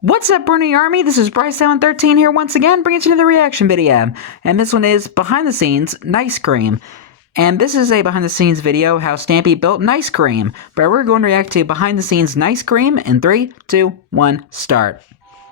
What's up, Bruni Army? This is BryceAllen13 here once again, bringing you another reaction video. And this one is behind the scenes Nice Cream. And this is a behind the scenes video how Stampy built Nice Cream. But we're going to react to behind the scenes Nice Cream in 3, 2, 1, start.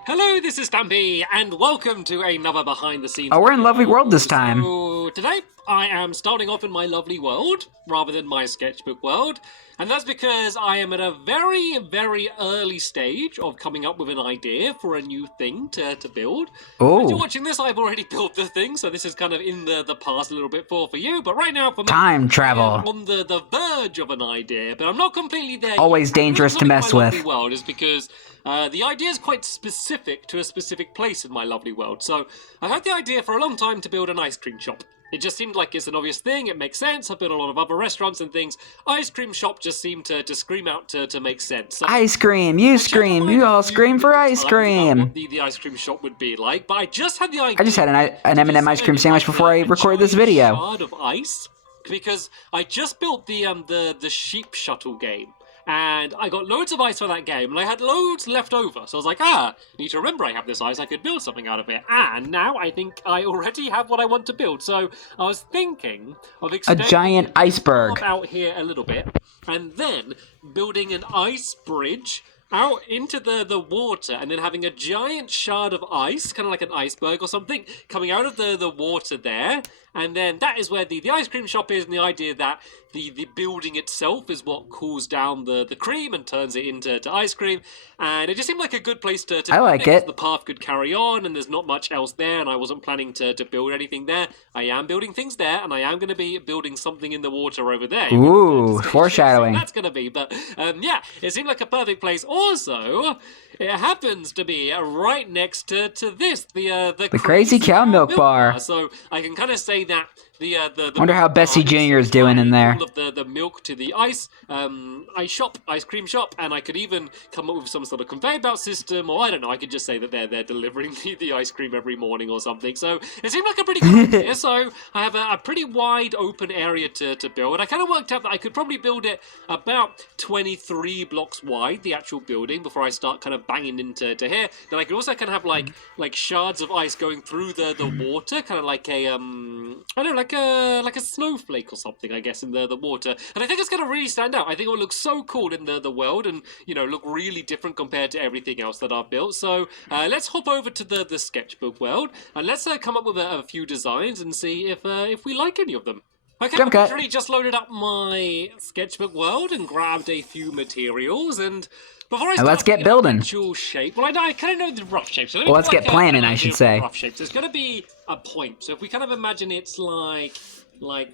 Hello, this is Stampy, and welcome to another behind the scenes. Oh, we're in Lovely World this time. So today I am starting off in my lovely world rather than my sketchbook world, and that's because I am at a very, very early stage of coming up with an idea for a new thing to build. Oh. If you're watching this, I've already built the thing, so this is kind of in the past a little bit for you, but right now for me, Time travel. I'm on the verge of an idea, but I'm not completely there Always yet. dangerous to mess my with. lovely world is because the idea is quite specific to a specific place in my lovely world. So I've had the idea for a long time to build an ice cream shop. It just seemed like it's an obvious thing, it makes sense. I've built a lot of other restaurants and things. Ice cream shop just seemed to scream out to make sense. So Ice cream, you scream, you all scream for ice cream. What the ice cream shop would be like, but I just had the idea. I just had an M&M ice cream sandwich before I recorded this video. Shard of ice, because I just built the sheep shuttle game. And I got loads of ice for that game, and I had loads left over. So I was like, I need to remember I have this ice, I could build something out of it. And now I think I already have what I want to build. So I was thinking of extending A giant iceberg out here a little bit, and then building an ice bridge out into the water, and then having a giant shard of ice, kind of like an iceberg or something, coming out of the water there. And then that is where the ice cream shop is, and the idea that the building itself is what cools down the cream and turns it into ice cream. And it just seemed like a good place to I like it. The path could carry on, and there's not much else there, and I wasn't planning to build anything there. I am building things there, and I am going to be building something in the water over there. Ooh, foreshadowing. That's going to be, but yeah, it seemed like a perfect place. Also, it happens to be right next to this, the Crazy Cow Milk Bar. So I can kind of say that the Wonder how Bessie Jr. is doing in there. All of the milk to the ice cream shop, and I could even come up with some sort of conveyor belt system, or I don't know, I could just say that they're delivering the ice cream every morning or something. So it seemed like a pretty good idea. So I have a pretty wide open area to build. I kind of worked out that I could probably build it about 23 blocks wide, the actual building, before I start kind of banging into here. Then I could also kind of have like shards of ice going through the water, kind of like a I don't know, like a snowflake or something, I guess, in the water. And I think it's going to really stand out. I think it will look so cool in the world, and look really different compared to everything else that I've built. So let's hop over to the sketchbook world, and let's come up with a few designs and see if we like any of them. Okay, I've literally just loaded up my sketchbook world and grabbed a few materials, and before I start, let's get building. Actual shape. Well, I kind of know the rough shape. So well, let's get planning, I should say. Rough shapes. There's going to be a point. So if we kind of imagine it's like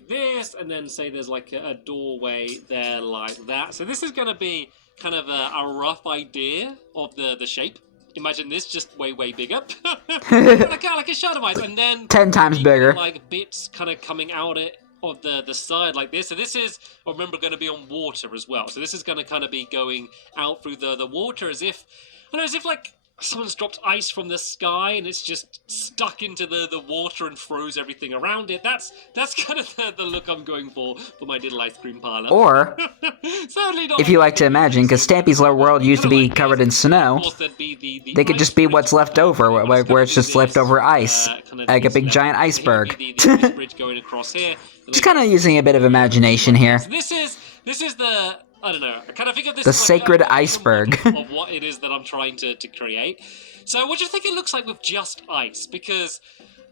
this, and then say there's like a doorway there, like that. So this is going to be kind of a rough idea of the shape. Imagine this just way bigger, like a shard of ice, and then 10 times bigger. Like bits kind of coming out it. Of the side like this. So this is, remember, going to be on water as well. So this is going to kind of be going out through the water as if, I don't know, as if like someone's dropped ice from the sky and it's just stuck into the water and froze everything around it. That's kind of the look I'm going for my little ice cream parlor. Or, if you like to imagine, because Stampy's world used to be covered in snow, they could just be what's left over, where it's just leftover ice, like a big giant iceberg. The bridge going across here. Just kind of using a bit of imagination here. So this is the, I don't know, I kind of think of this the as sacred like iceberg of what it is that I'm trying to create. So what do you think it looks like with just ice? Because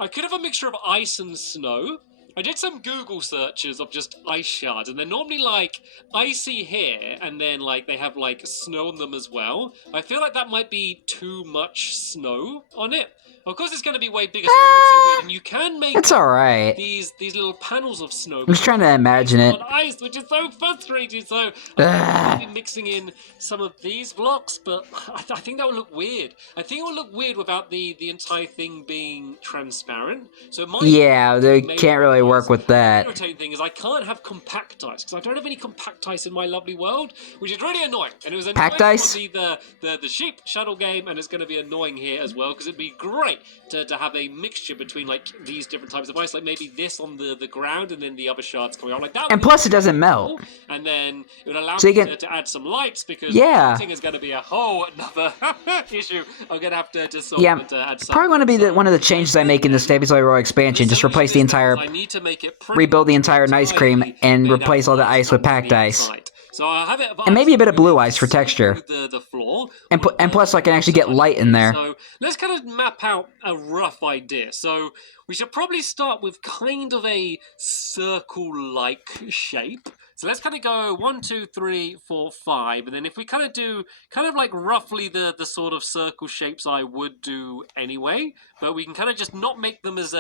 I could have a mixture of ice and snow. I did some Google searches of just ice shards, and they're normally like icy here, and then like they have like snow on them as well. I feel like that might be too much snow on it. Of course, it's going to be way bigger, so it's so weird, and you can make it's alright. These little panels of snow. I'm just trying to imagine it. On ice, which is so frustrating. So I'm be mixing in some of these blocks, but I think that would look weird. I think it would look weird without the entire thing being transparent. So it might they can't really work with that. The irritating thing is I can't have compact ice because I don't have any compact ice in my lovely world, which is really annoying. And it was annoying Packed ice? for the sheep shuttle game, and it's going to be annoying here as well because it'd be great to have a mixture between like these different types of ice, like maybe this on the ground and then the other shards coming out like that. And plus, it doesn't melt. And then it would allow So me you can- to add some lights because Yeah. melting is going to be a whole another issue. I'm going to have to just sort Yeah, of add some. probably going to be one of the changes I make in the Stampy Royal expansion. Just replace the entire, I need to make it rebuild the entire Nice Cream, and replace all the ice with packed ice. So I have it, And maybe a bit of blue ice for texture. The floor, And plus, I can actually get light in there. So let's kind of map out a rough idea. So we should probably start with kind of a circle-like shape. So let's kind of go 1, 2, 3, 4, 5, and then if we kind of do kind of like roughly the sort of circle shapes I would do anyway, but we can kind of just not make them as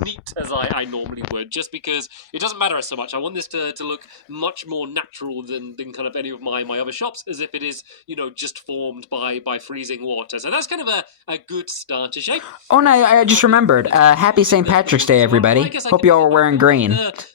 neat as I normally would, just because it doesn't matter so much. I want this to look much more natural than kind of any of my other shops, as if it is, you know, just formed by freezing water. So that's kind of a good starter shape. Oh no, I just remembered. Happy St. Patrick's Day, everybody. Hope you all are wearing green.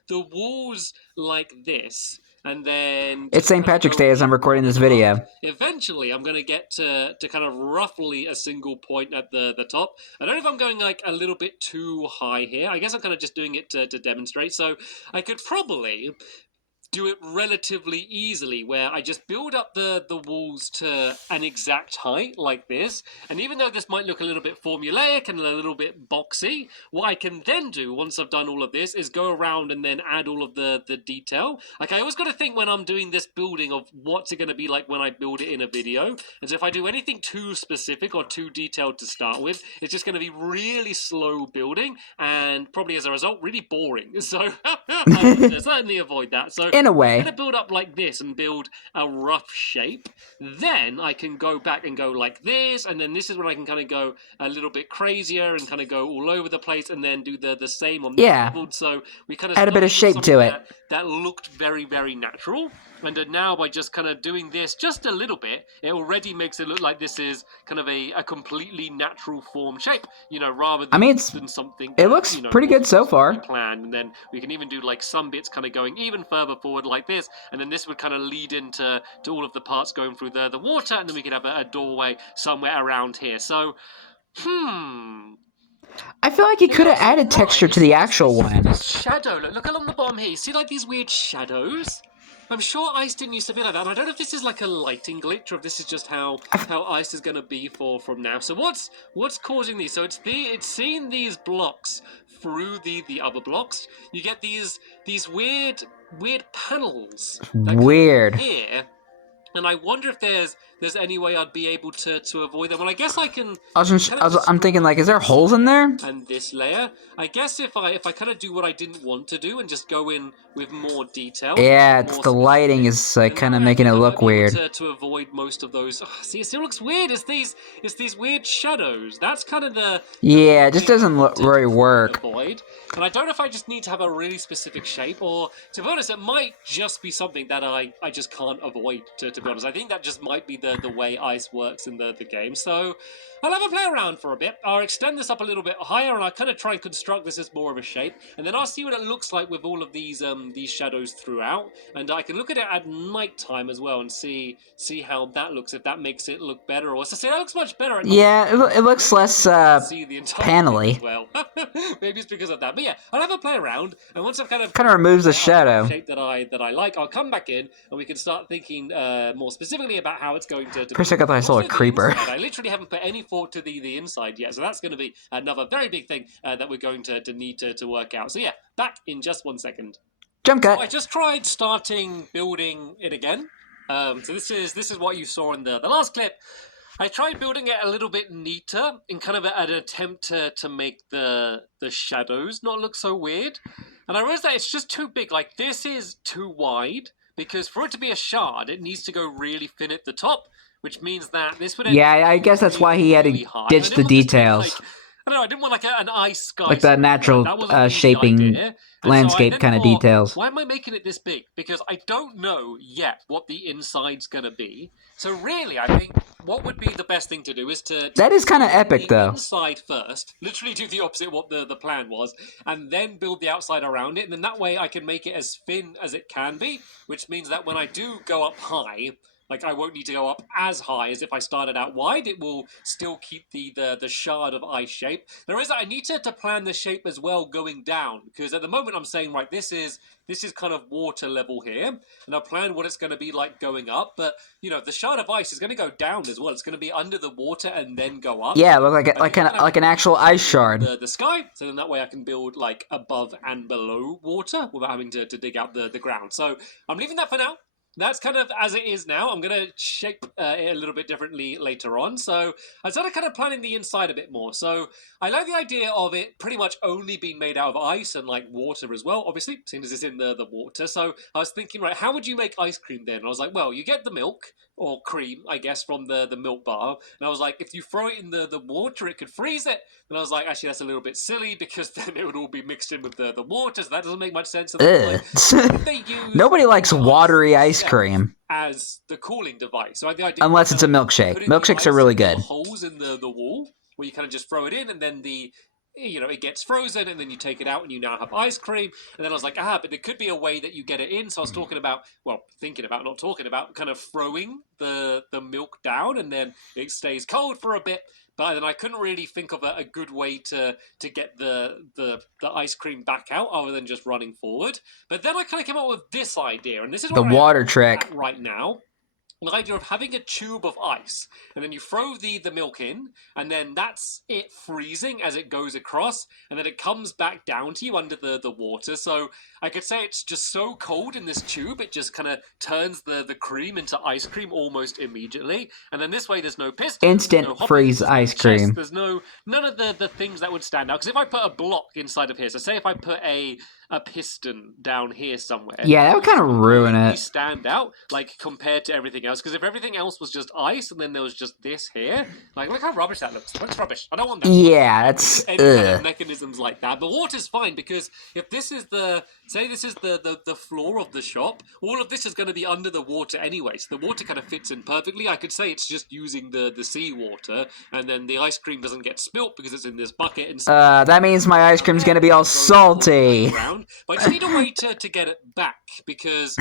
The walls like this, and then It's St. Patrick's Day as I'm recording this video. Eventually, I'm going to get to kind of roughly a single point at the top. I don't know if I'm going like a little bit too high here. I guess I'm kind of just doing it to demonstrate. So I could probably do it relatively easily, where I just build up the walls to an exact height like this, and even though this might look a little bit formulaic and a little bit boxy, what I can then do once I've done all of this is go around and then add all of the detail. Like, I always got to think when I'm doing this building of what's it going to be like when I build it in a video, and so if I do anything too specific or too detailed to start with, it's just going to be really slow building and probably as a result really boring. So I would certainly avoid that. So In a way. I'm going to build up like this and build a rough shape. Then I can go back and go like this, and then this is when I can kind of go a little bit crazier and kind of go all over the place, and then do the same on this level. So we kind of add a bit of shape to it. That looked very, very natural. And now by just kind of doing this just a little bit, it already makes it look like this is kind of a completely natural form shape, you know, rather than, than something it looks pretty good so far. Planned. And then we can even do like some bits kind of going even further forward like this, and then this would kind of lead into all of the parts going through the water, and then we can have a doorway somewhere around here. So, I feel like you could have added texture to the actual one. Shadow, look along the bottom here. You see like these weird shadows? I'm sure ice didn't used to be like that, and I don't know if this is like a lighting glitch or if this is just how ice is going to be from now. So what's causing these? So it's seeing these blocks through the other blocks. You get these weird panels. Weird. Here. And I wonder if there's any way I'd be able to avoid them. Well, I guess I can. I'm thinking, like, is there holes in there? And this layer. I guess if I kind of do what I didn't want to do and just go in with more detail. Yeah, it's the lighting is like kind of making it look weird. To avoid most of those. Oh, see, it still looks weird. It's these weird shadows. That's kind of the. Yeah, it just doesn't really work. Avoid. And I don't know if I just need to have a really specific shape, or to be honest, it might just be something that I just can't avoid. To be honest, I think that just might be the way ice works in the game. So I'll have a play around for a bit. I'll extend this up a little bit higher, and I'll kind of try and construct this as more of a shape, and then I'll see what it looks like with all of these shadows throughout. And I can look at it at night time as well and see how that looks, if that makes it look better, or say that looks much better. Yeah, it looks less panely. Well, maybe it's because of that. But yeah, I'll have a play around, and once I've kind of removes the shadow shape that I like, I'll come back in and we can start thinking more specifically about how it's going to. For a second, I thought I saw a creeper. I literally haven't put any thought to the inside yet, so that's going to be another very big thing that we're going to need to work out. So yeah, back in just 1 second. Jump cut. So I just tried starting building it again. So this is what you saw in the last clip. I tried building it a little bit neater in kind of an attempt to make the shadows not look so weird. And I realized that it's just too big. Like, this is too wide, because for it to be a shard, it needs to go really thin at the top, which means that this would... Yeah, I guess that's why he had to ditch the details. I don't know, I didn't want like an ice sky. Like the natural shaping landscape kind of details. Why am I making it this big? Because I don't know yet what the inside's going to be. So really, I think what would be the best thing to do is to That is kind of build epic, the though. inside first, literally do the opposite of what the plan was, and then build the outside around it, and then that way I can make it as thin as it can be, which means that when I do go up high, like, I won't need to go up as high as if I started out wide. It will still keep the shard of ice shape. I need to plan the shape as well going down, because at the moment I'm saying, right, this is kind of water level here, and I'll plan what it's going to be like going up, but, you know, the shard of ice is going to go down as well. It's going to be under the water and then go up. Yeah, so look like an actual ice shard. the sky, so then that way I can build, like, above and below water without having to dig out the ground. So I'm leaving that for now. That's kind of as it is now. I'm going to shape it a little bit differently later on. So I started kind of planning the inside a bit more. So I like the idea of it pretty much only being made out of ice and, like, water as well, obviously, seeing as it's in the water. So I was thinking, right, how would you make ice cream then? And I was like, well, you get the milk, or cream, I guess, from the milk bar. And I was like, if you throw it in the water, it could freeze it. And I was like, actually, that's a little bit silly, because then it would all be mixed in with the water, so that doesn't make much sense. So Ugh. Nobody likes watery ice cream. As the cooling device. So the idea unless it's a milkshake. Milkshakes are really good. Holes in the wall, where you kind of just throw it in, and then it gets frozen, and then you take it out, and you now have ice cream. And then I was like, but there could be a way that you get it in. So I was thinking about, not talking about, kind of throwing the milk down, and then it stays cold for a bit. But then I couldn't really think of a good way to get the ice cream back out other than just running forward. But then I kind of came up with this idea, and this is the water trick right now. The idea of having a tube of ice, and then you throw the milk in, and then that's it freezing as it goes across, and then it comes back down to you under the water. So I could say it's just so cold in this tube, it just kind of turns the cream into ice cream almost immediately. And then this way there's no piston. Instant freeze ice cream. There's none of the things that would stand out. Because if I put a block inside of here, so say if I put a piston down here somewhere. Yeah, that would kind of ruin it. Stand out, like, compared to everything else. Because if everything else was just ice and then there was just this here, like, look how rubbish that looks. That's rubbish. I don't want that. Yeah, that's any kind of mechanisms like that. But water's fine, because if this is the floor of the shop, all of this is going to be under the water anyway. So the water kind of fits in perfectly. I could say it's just using the seawater, and then the ice cream doesn't get spilt because it's in this bucket. And that means my ice cream's going to be all salty. But I just need a way to get it back, because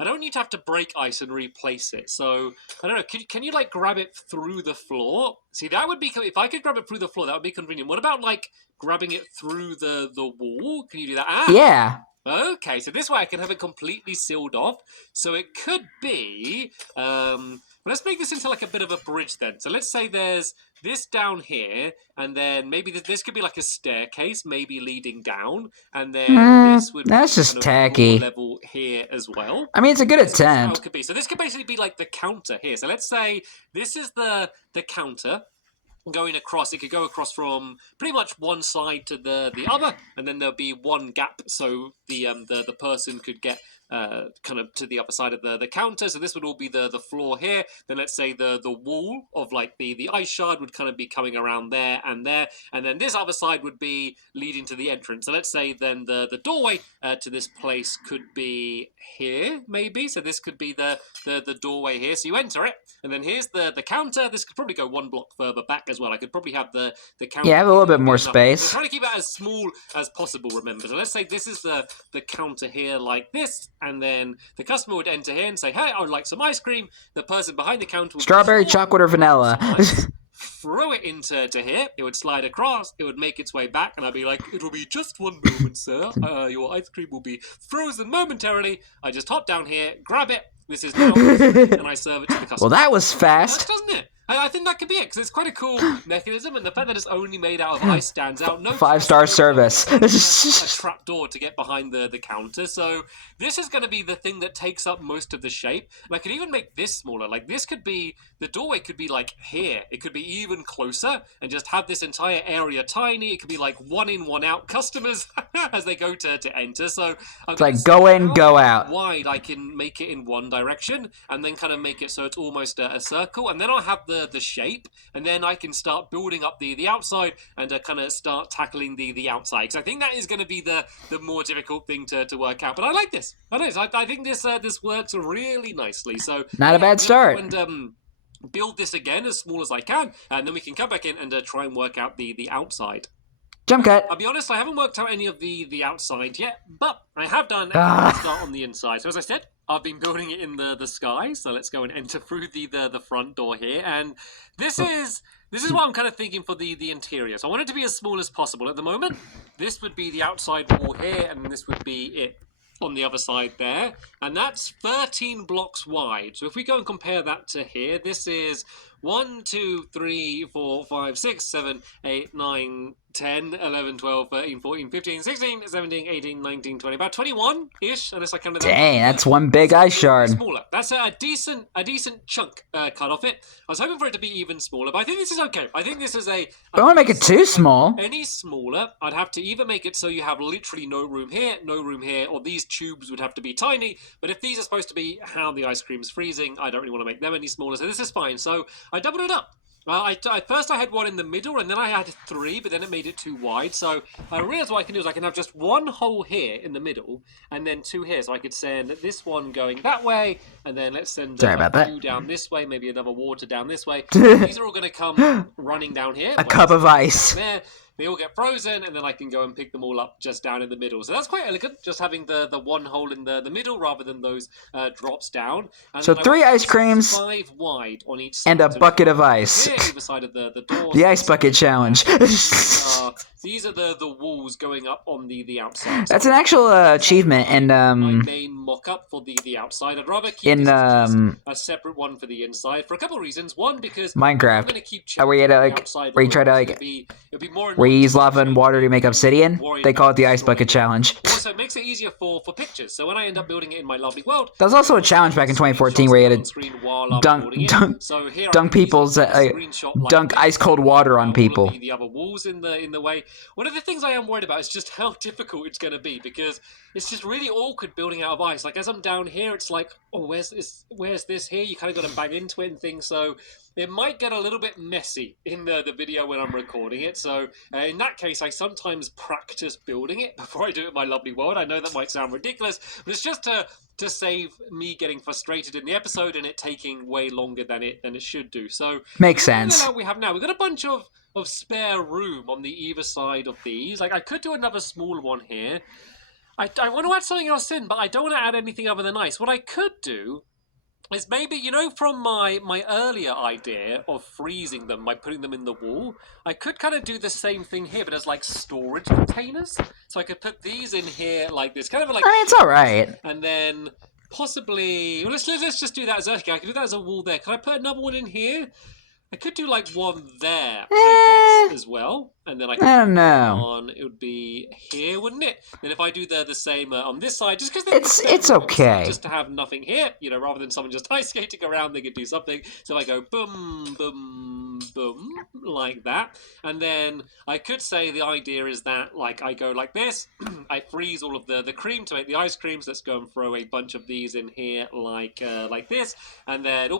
I don't need to have to break ice and replace it. So, I don't know, can you, like, grab it through the floor? See, that would be, if I could grab it through the floor, that would be convenient. What about, like, grabbing it through the wall? Can you do that? Yeah. Okay, so this way I can have it completely sealed off. So it could be, let's make this into, like, a bit of a bridge then. So let's say there's this down here, and then maybe this could be like a staircase, maybe leading down, and then this would that's be just kind of tacky. Level here as well. I mean, it's a good attempt. It could be. So this could basically be like the counter here. So let's say this is the counter. Going across, it could go across from pretty much one side to the other, and then there'll be one gap, so the person could get kind of to the other side of the counter. So this would all be the floor here. Then let's say the wall of, like, the ice shard would kind of be coming around there, and then this other side would be leading to the entrance. So let's say then the doorway to this place could be here, maybe. So this could be the doorway here. So you enter it, and then here's the counter. This could probably go one block further back as well. I could probably have the counter. Yeah, have a little bit more space. I'm trying to keep it as small as possible, remember. So let's say this is the counter here, like this, and then the customer would enter here and say, hey, I would like some ice cream. The person behind the counter would strawberry, chocolate, or vanilla. Throw it into here. It would slide across. It would make its way back, and I'd be like, it will be just one moment, sir. Your ice cream will be frozen momentarily. I just hop down here, grab it. This is now, and I serve it to the customer. Well, that was fast. Doesn't it? I think that could be it, because it's quite a cool mechanism, and the fact that it's only made out of ice stands out. No 5-star service. A trap door to get behind the counter. So this is going to be the thing that takes up most of the shape. And I could even make this smaller. Like, this could be, the doorway could be like here. It could be even closer, and just have this entire area tiny. It could be like one in, one out customers as they go to enter. So it's like go in, go out. Wide, I can make it in one direction, and then kind of make it so it's almost a circle, and then I'll have the shape, and then I can start building up the outside, and kind of start tackling the outside, because I think that is going to be the more difficult thing to work out. But I like this. I think this works really nicely. So not a bad start. And build this again as small as I can, and then we can come back in and try and work out the outside. Jump cut. I'll be honest, I haven't worked out any of the outside yet, but I have done a start on the inside. So as I said, I've been building it in the sky. So let's go and enter through the front door here, and this is what I'm kind of thinking for the interior. So I want it to be as small as possible. At the moment, this would be the outside wall here, and this would be it on the other side there, and that's 13 blocks wide. So if we go and compare that to here, this is 1, 2, 3, 4, 5, 6, 7, 8, 9, 10, 11, 12, 13, 14, 15, 16, 17, 18, 19, 20, about 21-ish, unless I count it. Dang, that's one big ice shard. Smaller. That's a decent chunk cut off it. I was hoping for it to be even smaller, but I think this is okay. I think this is a... I don't want to make it too small. Any smaller, I'd have to either make it so you have literally no room here, or these tubes would have to be tiny, but if these are supposed to be how the ice cream's freezing, I don't really want to make them any smaller, so this is fine. So I doubled it up. First I had one in the middle, and then I had 3, but then it made it too wide. So I realized what I can do is I can have just one hole here in the middle, and then 2 here. So I could send this one going that way, and then let's send a few down this way, maybe another water down this way. These are all going to come running down here. A cup of ice. There. They all get frozen, and then I can go and pick them all up just down in the middle. So that's quite elegant, just having the one hole in the middle rather than those drops down. And so 3 ice creams 5 wide on each side. And a bucket of ice. Here, either side of the door. The ice bucket challenge. These are the walls going up on the outside. That's an actual achievement in my main mock-up for the outside. I'd rather keep this as a separate one for the inside for a couple of reasons. One, because Minecraft. I'm going to keep Where you try to it'll be more where you use lava and water to make obsidian. They call it the ice bucket challenge. Also, it makes it easier for pictures. So when I end up building it in my lovely world, there was also a challenge back in 2014 where you had to dunk people's dunk ice cold water on people. The other walls in the way. One of the things I am worried about is just how difficult it's going to be, because it's just really awkward building out of ice. Like as I'm down here, it's like, oh, where's this here? You kind of got to bang into it and things. So it might get a little bit messy in the video when I'm recording it. So in that case, I sometimes practice building it before I do it in my lovely world. I know that might sound ridiculous, but it's just to save me getting frustrated in the episode and it taking way longer than it should do. So makes sense. We have now, we've got a bunch of spare room on the either side of these. Like I could do another small one here. I want to add something else in, but I don't want to add anything other than ice. What I could do is maybe, from my earlier idea of freezing them by putting them in the wall, I could kind of do the same thing here, but as like storage containers. So I could put these in here like this, kind of like... I mean, it's all right. And then possibly... Well, let's just do that as... Okay, I can do that as a wall there. Can I put another one in here? I could do like one there, I guess, as well. And then I don't know. It would be here, wouldn't it? Then if I do the same on this side, just because it's okay. Just to have nothing here, rather than someone just ice skating around, they could do something. So I go boom, boom, boom, like that. And then I could say the idea is that, like, I go like this. I freeze all of the cream to make the ice creams. Let's go and throw a bunch of these in here, like this. And then,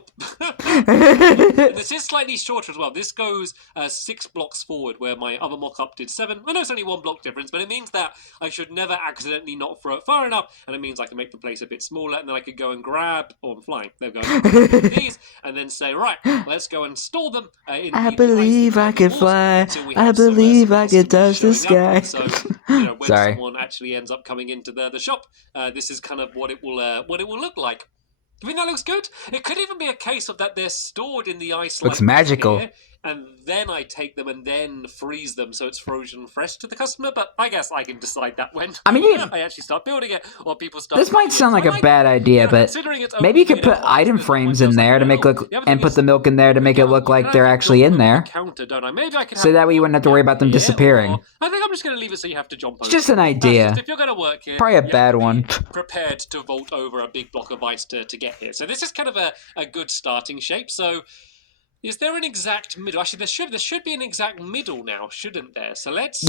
this is slightly shorter as well. This goes 6 blocks forward, where my other mock-up did 7. I know it's only 1 block difference, but it means that I should never accidentally not throw it far enough, and it means I can make the place a bit smaller, and then I could go and grab... Oh, I'm flying. There we go. These, and then say, right, let's go and store them in I believe I could fly. I believe I could touch the sky. So, when someone actually ends up coming into the shop, this is kind of what it will look like. Do you think that looks good? It could even be a case of that they're stored in the ice. Looks magical. Here, and then I take them and then freeze them so it's frozen fresh to the customer. But I guess I can decide that when I actually start building it, or people start. This might sound like a bad idea, but maybe you could put item frames in there to make look, and put the milk in there to make it look like they're actually in there. Counter, don't I? Maybe I can. So that way you wouldn't have to worry about them disappearing. I think I'm just going to leave it so you have to jump over. It's just an idea. If you're going to work here, probably a bad one. Prepared to vault over a big block of ice to get here. So this is kind of a good starting shape. So Is there an exact middle? Actually, there should be an exact middle now, shouldn't there? So let's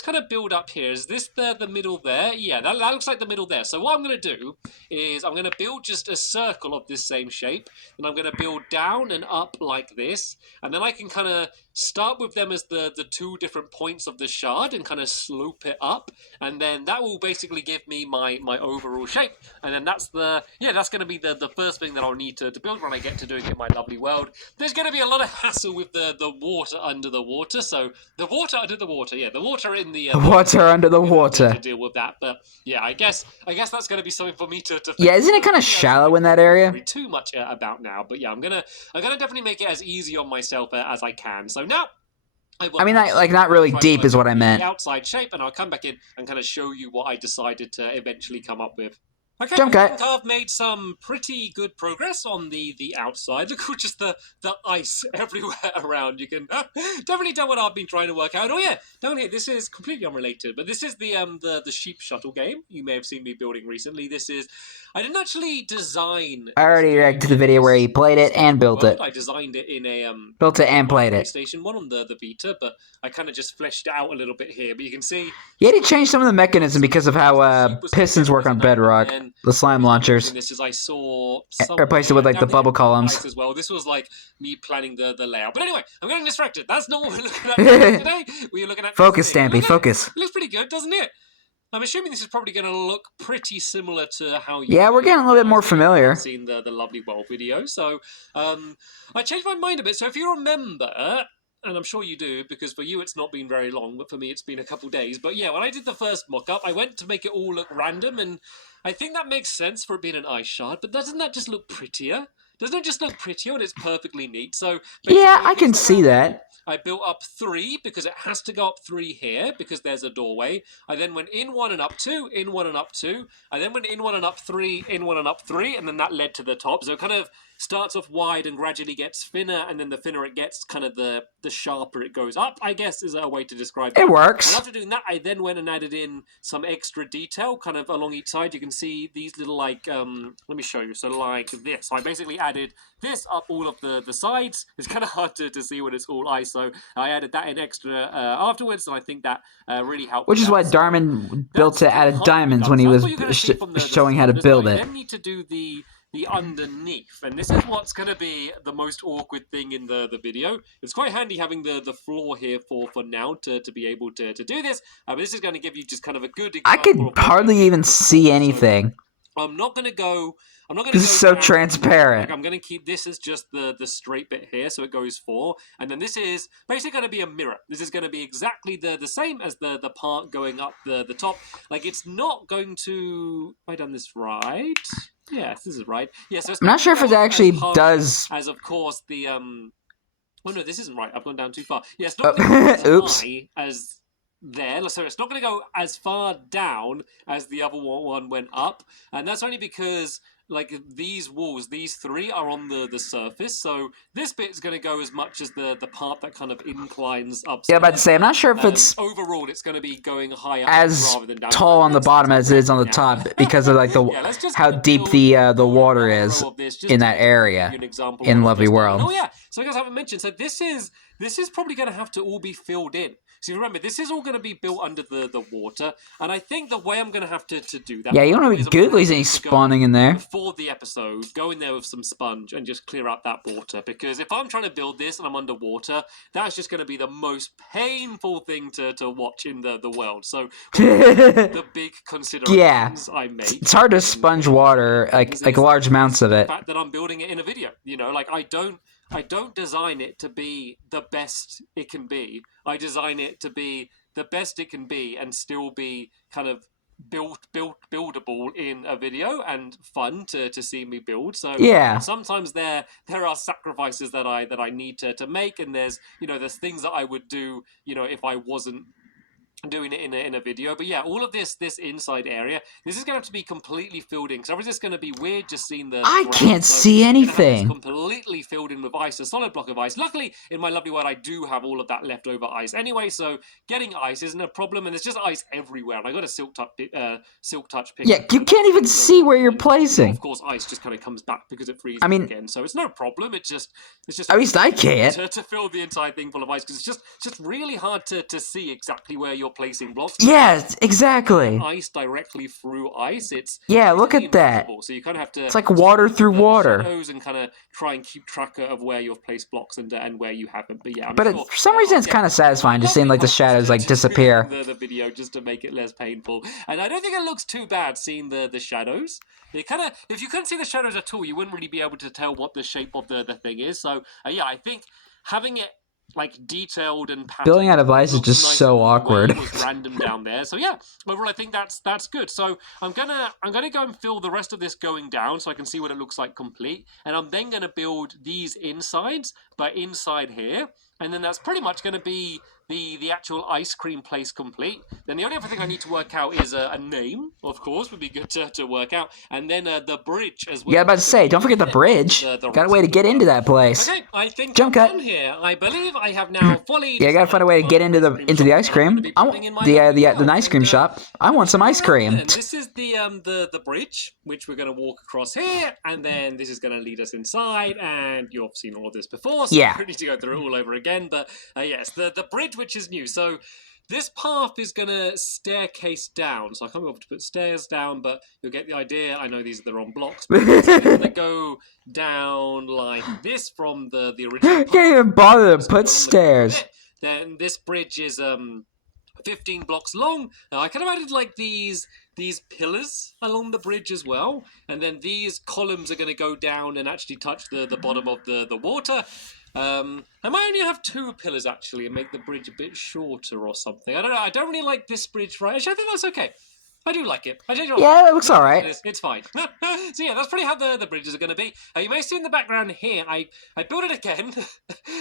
kind of build up here. Is this the middle there? Yeah, that looks like the middle there. So what I'm going to do is I'm going to build just a circle of this same shape, and I'm going to build down and up like this, and then I can kind of start with them as the two different points of the shard and kind of slope it up, and then that will basically give me my overall shape. And then that's going to be the first thing that I'll need to build when I get to doing it in my lovely world. There's going to be a lot of hassle with the water under the water. So the water under the water, the water in the water under the water. To deal with that, but yeah, I guess that's going to be something for me to yeah, isn't it kind of shallow in that area? Too much about now, but yeah, I'm gonna definitely make it as easy on myself as I can. So now. I mean, like not really deep is what I meant. The outside shape, and I'll come back in and kind of show you what I decided to eventually come up with. Okay, I think I've made some pretty good progress on the outside. Look at just the ice everywhere around. You can definitely tell what I've been trying to work out. Oh yeah, down here, this is completely unrelated, but this is the sheep shuttle game you may have seen me building recently. I didn't actually design. I already reacted to the video where he played it and built it. I designed it in a built it and played it. PlayStation 1 on the Vita, but I kind of just fleshed it out a little bit here. But you can see. Yeah, he changed some of the mechanism because of how pistons work on Bedrock. The slime launchers. This is I saw replaced it with like the bubble columns as well. This was like me planning the layout. But anyway, I'm getting distracted. That's not what we're looking at today. We're looking at focus, Stampy. Focus. It looks pretty good, doesn't it? I'm assuming this is probably going to look pretty similar to how you. Yeah, we're getting a little bit more familiar. Seen the Lovely World video, so I changed my mind a bit. So if you remember. And I'm sure you do, because for you it's not been very long, but for me it's been a couple days. But yeah, when I did the first mock-up, I went to make it all look random, and I think that makes sense for it being an ice shard, but doesn't that just look prettier? Doesn't it just look prettier when it's perfectly neat? So yeah, I can see that. I built up 3 because it has to go up 3 here because there's a doorway. I then went in 1 and up 2, in 1 and up 2. I then went in 1 and up 3, in 1 and up 3, and then that led to the top. So it kind of starts off wide and gradually gets thinner, and then the thinner it gets, kind of the sharper it goes up, I guess is a way to describe it. It works. And after doing that, I then went and added in some extra detail kind of along each side. You can see these little like, let me show you. So like this. So I basically added this up all of the sides. It's kind of hard to see when it's all ice. So I added that in extra afterwards, and I think that really helped. Which is why Darman built it out of diamonds when he was showing how to build it. I then need to do the underneath, and this is what's going to be the most awkward thing in the video. It's quite handy having the floor here for now to be able to do this, but this is going to give you just kind of a good example. I could hardly even see anything. So I'm not going to go. This is so transparent. I'm going to keep this as just the straight bit here, so it goes 4, and then this is basically going to be a mirror. This is going to be exactly the same as the part going up the top. Like it's not going to. Have I done this right? Yes, this is right. Yeah, so I'm not sure if it actually does. As of course the Oh no, this isn't right. I've gone down too far. Yeah, it's not going to go as high as there. So it's not going to go as far down as the other one went up, and that's only because like these walls, these 3 are on the surface, so this bit is going to go as much as the part that kind of inclines up. Yeah, about to say, I'm not sure if it's overall it's going to be going higher as rather than down. Tall on the bottom as it is on the top because of like the how deep the water is in that area in Lovely World. Oh yeah, so I guess I haven't mentioned. So this is probably going to have to all be filled in. So remember, this is all going to be built under the water, and I think the way I'm going to have to do that. Yeah, you don't know Googly's any spawning in there. Before the episode, go in there with some sponge and just clear out that water, because if I'm trying to build this and I'm underwater, that's just going to be the most painful thing to watch in the world. So the big considerations I make. It's hard to sponge water, like large amounts of it. The fact that I'm building it in a video, like I don't design it to be the best it can be. I design it to be the best it can be and still be kind of buildable in a video and fun to see me build. So yeah, sometimes there are sacrifices that I need to make, and there's there's things that I would do if I wasn't doing it in a video. But yeah, all of this inside area, this is going to have to be completely filled in, because otherwise it's going to be weird just seeing the I ground. can't So see you're gonna have this anything. completely filled in with ice, a solid block of ice. Luckily, in my lovely world, I do have all of that leftover ice anyway, so getting ice isn't a problem, and there's just ice everywhere. And I got a silk touch pick. Yeah, you can't even see where you're placing. Of course, ice just kind of comes back because it freezes again, so it's no problem. It's just at least I can't to fill the entire thing full of ice, because it's just really hard to see exactly where you're placing blocks. Yeah, exactly. Ice directly through ice. It's look at that. So you kind of have to. It's like water through water. Shadows and kind of try and keep track of where you've placed blocks and where you haven't. But yeah, for some reason it's kind of satisfying just seeing like the shadows like disappear. The video just to make it less painful, and I don't think it looks too bad seeing the shadows. It kind of, if you couldn't see the shadows at all, you wouldn't really be able to tell what the shape of the thing is. So yeah, I think having it like detailed and building out of ice is just so awkward. It was random down there. So yeah, overall I think that's good. So I'm gonna go and fill the rest of this going down so I can see what it looks like complete, and I'm then gonna build these insides, but inside here, and then that's pretty much gonna be the actual ice cream place complete. Then the only other thing I need to work out is a name, of course, would be good to work out, and then the bridge as well. Yeah, about to say, don't forget the bridge. Got a way to get into that place. Okay, I think jump cut. Here. I believe I have now fully. Yeah, I gotta find a way to get into the ice cream. I want the ice cream shop. I want some ice cream. This is the bridge, which we're gonna walk across here, and then this is gonna lead us inside. And you've seen all of this before, so yeah, we don't need to go through it all over again. But yes, the bridge, which is new. So this path is going to staircase down. So I can't be able to put stairs down, but you'll get the idea. I know these are the wrong blocks, but it's going to go down like this from the original path. Can't even bother to put stairs. Then this bridge is 15 blocks long. Now I kind of added like these pillars along the bridge as well, and then these columns are going to go down and actually touch the bottom of the water. I might only have 2 pillars actually and make the bridge a bit shorter or something. I don't know. I don't really like this bridge, right? Actually, I think that's okay. I do like it. Yeah, it looks alright. It's fine. So yeah, that's pretty how the bridges are going to be. You may see in the background here, I built it again.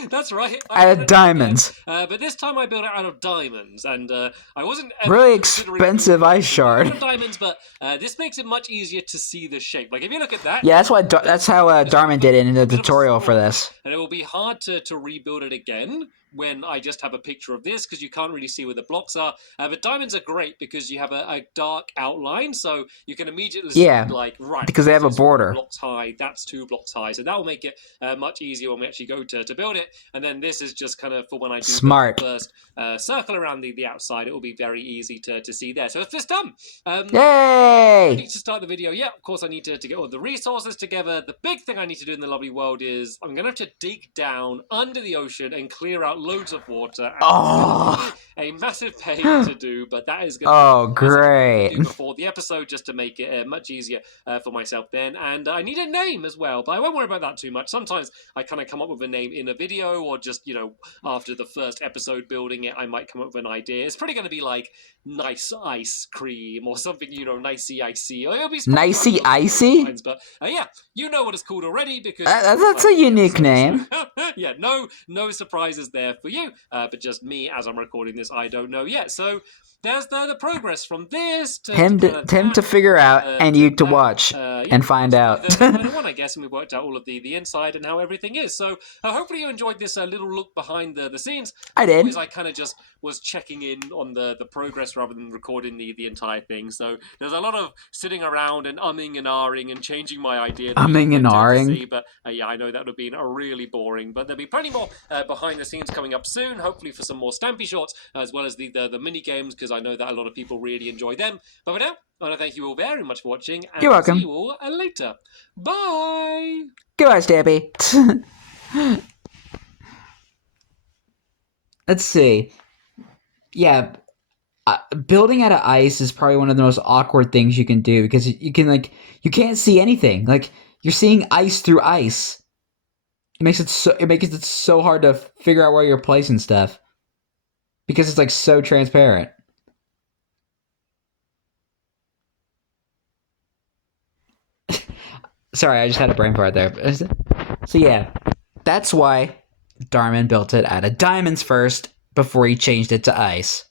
That's right. Out of diamonds. But this time I built it out of diamonds, and I wasn't really expensive ice shard. Out of diamonds, but this makes it much easier to see the shape. Like if you look at that. Yeah, that's how Darman did it in the tutorial for this. And it will be hard to rebuild it again when I just have a picture of this, because you can't really see where the blocks are. But diamonds are great because you have a dark outline, so you can immediately see, like, right, because they have a border. 2 blocks high, that's 2 blocks high, so that will make it much easier when we actually go to build it. And then this is just kind of for when I do the first circle around the outside. It will be very easy to see there. So it's just done. Yay! I need to start the video. Yeah, of course I need to get all the resources together. The big thing I need to do in the lovely world is I'm going to have to dig down under the ocean and clear out loads of water. And a massive pain to do, but that is going to great. do before the episode, just to make it much easier for myself then. And I need a name as well, but I won't worry about that too much. Sometimes I kind of come up with a name in a video, or just, you know, after the first episode building it, I might come up with an idea. It's probably going to be like nice ice cream or something, you know, nicey icy. It'll be nicey icy? But yeah, you know what it's called already, because that's a unique name. Yeah, no surprises there for you, but just me as I'm recording this, I don't know yet. So there's the progress from this to him to figure out and you to watch and find out. The final one, I guess, and we've worked out all of the inside and how everything is. So hopefully you enjoyed this little look behind the scenes. I did. Because I kind of just was checking in on the progress rather than recording the entire thing. So there's a lot of sitting around and umming and ahhing and changing my idea. Umming and ahhing. But yeah, I know that would have been really boring. But there'll be plenty more behind the scenes coming up soon. Hopefully for some more Stampy shots, as well as the mini games, because I know that a lot of people really enjoy them. But for now, I want to thank you all very much for watching, and you're welcome. See you all later. Bye! Goodbye, Stampy. Let's see. Yeah, building out of ice is probably one of the most awkward things you can do, because you can't see anything. Like, you're seeing ice through ice. It makes it so hard to figure out where you're placing stuff, because it's like so transparent. Sorry, I just had a brain fart there. So yeah, that's why Darman built it out of diamonds first before he changed it to ice.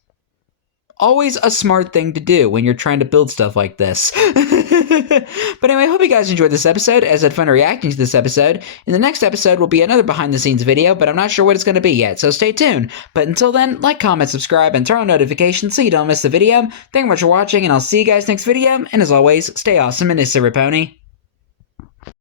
always a smart thing to do when you're trying to build stuff like this. But anyway, I hope you guys enjoyed this episode, as I had fun reacting to this episode. In the next episode will be another behind the scenes video, but I'm not sure what it's going to be yet, so stay tuned. But until then, like, comment, subscribe, and turn on notifications so you don't miss the video. Thank you much for watching, and I'll see you guys next video, and as always, stay awesome and Pony.